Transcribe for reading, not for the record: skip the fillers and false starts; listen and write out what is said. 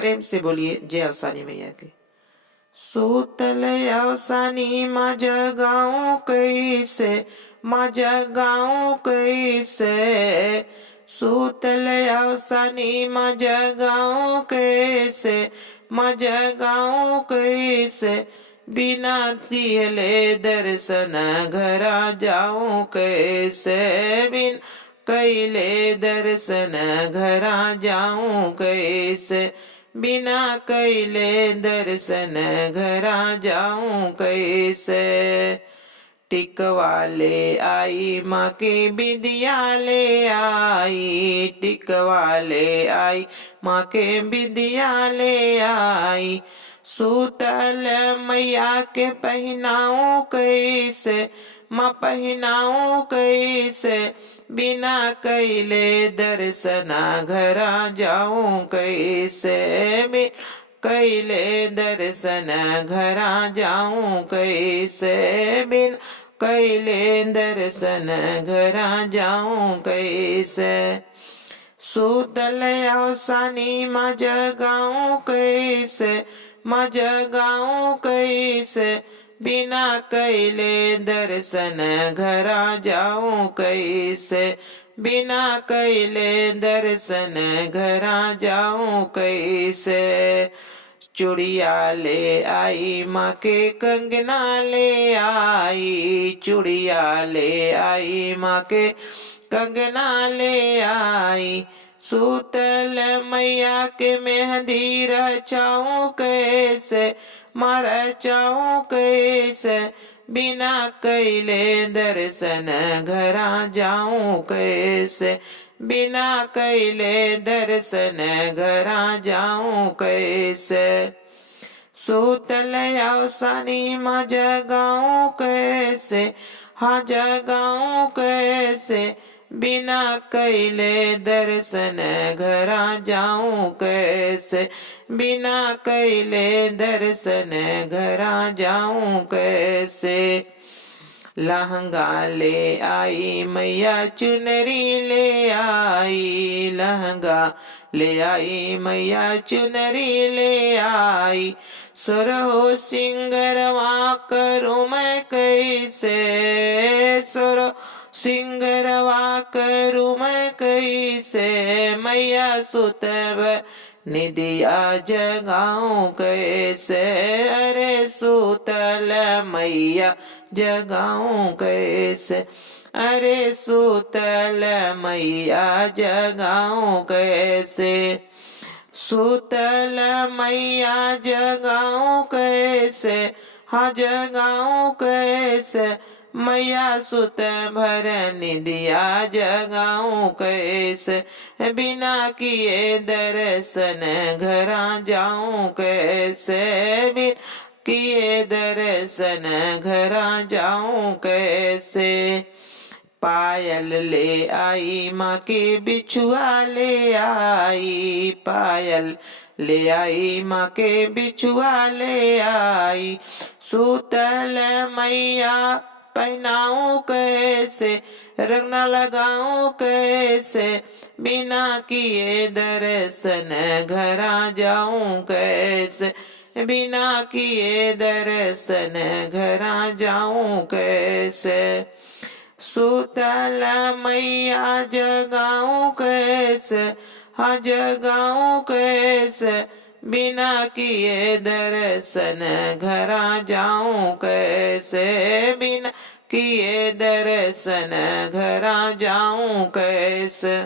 प्रेम से बोलिए जय अवसानी मैया की। सूतल अवसानी माँ जगाऊं कैसे, माँ जगाऊं कैसे, सूतल अवसानी माँ जगाऊं कैसे, माँ जगाऊं कैसे, बिना दियले दर्शन घरा जाऊं कैसे, बिन कैले दर्शन घरा जाऊं कैसे, बिना कैले दर्शन घरा जाऊं कैसे। टिकवाले आई माँ के विद्याले आई, टिकवाले आई माँ के विद्याले आई, सूतल मैया के पहनाऊं कैसे, माँ पहनाऊं कैसे, बिना कैले दर्शना घरा जाऊं कैसे, कैले दर्शन घरा जाऊं कैसे, बिन कैले दर्शन घरा जाऊं कैसे। सूतल अवसानी माँ जगाऊं कैसे, माँ जगाऊं कैसे, बिना कैले दर्शन घरा जाऊं कैसे, बिना कैले दर्शन घरा जाऊं कैसे। चूड़िया ले आई माँ के कंगना ले आई, चूड़िया ले आई माँ के कंगना ले आई, सूतल मैया के मेहंदी रचाऊं कैसे, माँ रचाऊं कैसे, बिना कैले दर्शन घरा जाऊं कैसे, बिना कैले दर्शन घरा जाऊं कैसे। सूतल अवसानी माँ जगाऊं कैसे, हाँ जगाऊं कैसे, बिना कैले दर्शन घरा जाऊं कैसे, बिना कैले दर्शन घरा जाऊं कैसे। लहंगा ले आई मैया चुनरी ले आई, लहंगा ले आई मैया चुनरी ले आई, सुरहो सिंगरवा करूं मैं कैसे, सुरो सिंगरवा करूं मैं कैसे, मैया सुतब निदिया जगाऊं कैसे, अरे सूतल मैया जगाऊं कैसे, अरे सूतल मैया जगाऊं कैसे। सूतल मैया जगाऊं कैसे, हाँ जगाऊं कैसे, मैया सुत भर निदिया जगाऊं कैसे, बिना किए दर्शन घरा जाऊं कैसे, बिन किए दर्शन घरा जाऊं कैसे। पायल ले आई माँ के बिछुआ ले आई, पायल ले आई माँ के बिछुआ ले आई, सूतल मैया पहनाऊं कैसे, रंगना लगाऊं कैसे, बिना किए दर्शन घरा जाऊं कैसे, बिना किए दर्शन घरा जाऊं कैसे। सूतल मैया जगाऊं कैसे, हाँ जगाऊं कैसे, बिना किए दर्शन घरा जाऊं कैसे, बिना किए दर्शन घरा जाऊं कैसे।